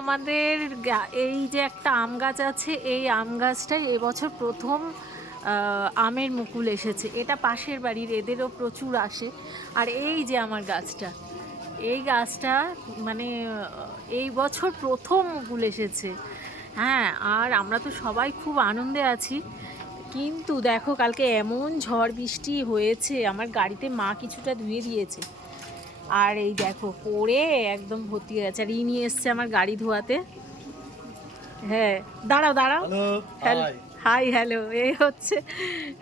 আমাদের এই যে একটা আম গাছ আছে, এই আম গাছটাই এবছর প্রথম আমের মুকুল এসেছে। এটা পাশের বাড়ির, এদেরও প্রচুর আসে। আর এই যে আমার গাছটা, এই গাছটা মানে এই বছর প্রথম মুকুল এসেছে। হ্যাঁ, আর আমরা তো সবাই খুব আনন্দে আছি। কিন্তু দেখো কালকে এমন ঝড় বৃষ্টি হয়েছে, আমার গাড়িতে মা কিছুটা ধুয়ে দিয়েছে। আর এই দেখো পড়ে একদম ভর্তি হয়ে গেছে। আর নিয়ে এসছে আমার গাড়ি ধোয়াতে। হ্যাঁ, দাঁড়াও দাঁড়াও। Hello, hi, hello. এই হচ্ছে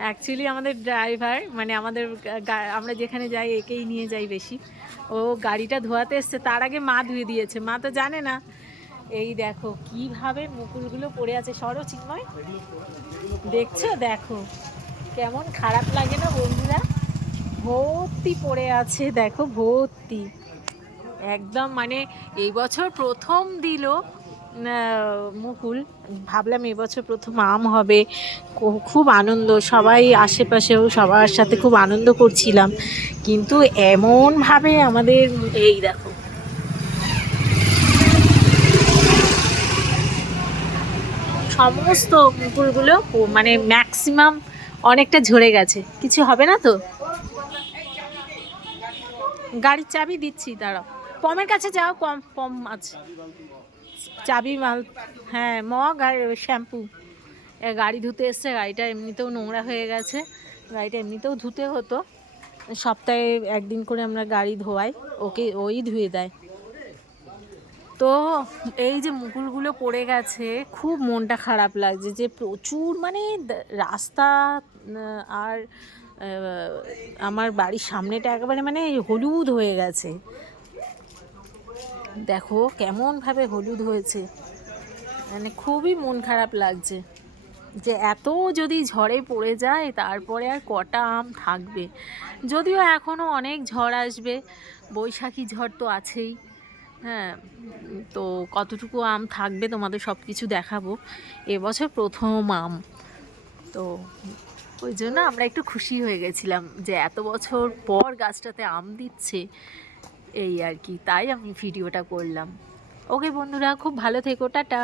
অ্যাকচুয়ালি আমাদের ড্রাইভার, মানে আমাদের আমরা যেখানে যাই একেই নিয়ে যাই বেশি। ও গাড়িটা ধোয়াতে এসছে, তার আগে মা ধুয়ে দিয়েছে। মা তো জানে না। এই দেখো কিভাবে মুকুলগুলো পড়ে আছে। সরো চিন্ময়, দেখছো? দেখো কেমন খারাপ লাগে না বন্ধুরা? ভর্তি পড়ে আছে, দেখো ভর্তি একদম। মানে এই বছর প্রথম দিল মুকুল। ভাবলাম এবছর প্রথম আম হবে, খুব আনন্দ। সবাই আশেপাশেও সবার সাথে খুব আনন্দ করছিলাম। কিন্তু এমনভাবে আমাদের এই দেখো সমস্ত মুকুলগুলো মানে ম্যাক্সিমাম অনেকটা ঝরে গেছে। কিছু হবে না তো? গাড়ির চাবি দিচ্ছি, দাঁড়াও। পমের কাছে যাও, পম আছে চাবি মাল। হ্যাঁ, মগ আর শ্যাম্পু। গাড়ি ধুতে এসছে, গাড়িটা এমনিতেও নোংরা হয়ে গেছে। গাড়িটা এমনিতেও ধুতে হতো, সপ্তাহে একদিন করে আমরা গাড়ি ধোয়াই, ওকে ওই ধুয়ে দেয়। তো এই যে মুকুলগুলো পড়ে গেছে, খুব মনটা খারাপ লাগছে যে প্রচুর মানে রাস্তা আর আমার বাড়ির সামনেটা একেবারে মানে হলুদ হয়ে গেছে। দেখো কেমনভাবে হলুদ হয়েছে, মানে খুবই মন খারাপ লাগছে যে এত যদি ঝড়ে পড়ে যায় তারপরে আর কটা আম থাকবে। যদিও এখনও অনেক ঝড় আসবে, বৈশাখী ঝড় তো আছেই। হ্যাঁ, তো কতটুকু আম থাকবে তোমাদের সব কিছু দেখাবো। এবছর প্রথম আম, তো ওই জন্য আমরা একটু খুশি হয়ে গেছিলাম যে এত বছর পর গাছটাতে আম দিচ্ছে, এই আর কি। তাই আমি ভিডিওটা করলাম। ওকে বন্ধুরা, খুব ভালো থেকো, টাটা।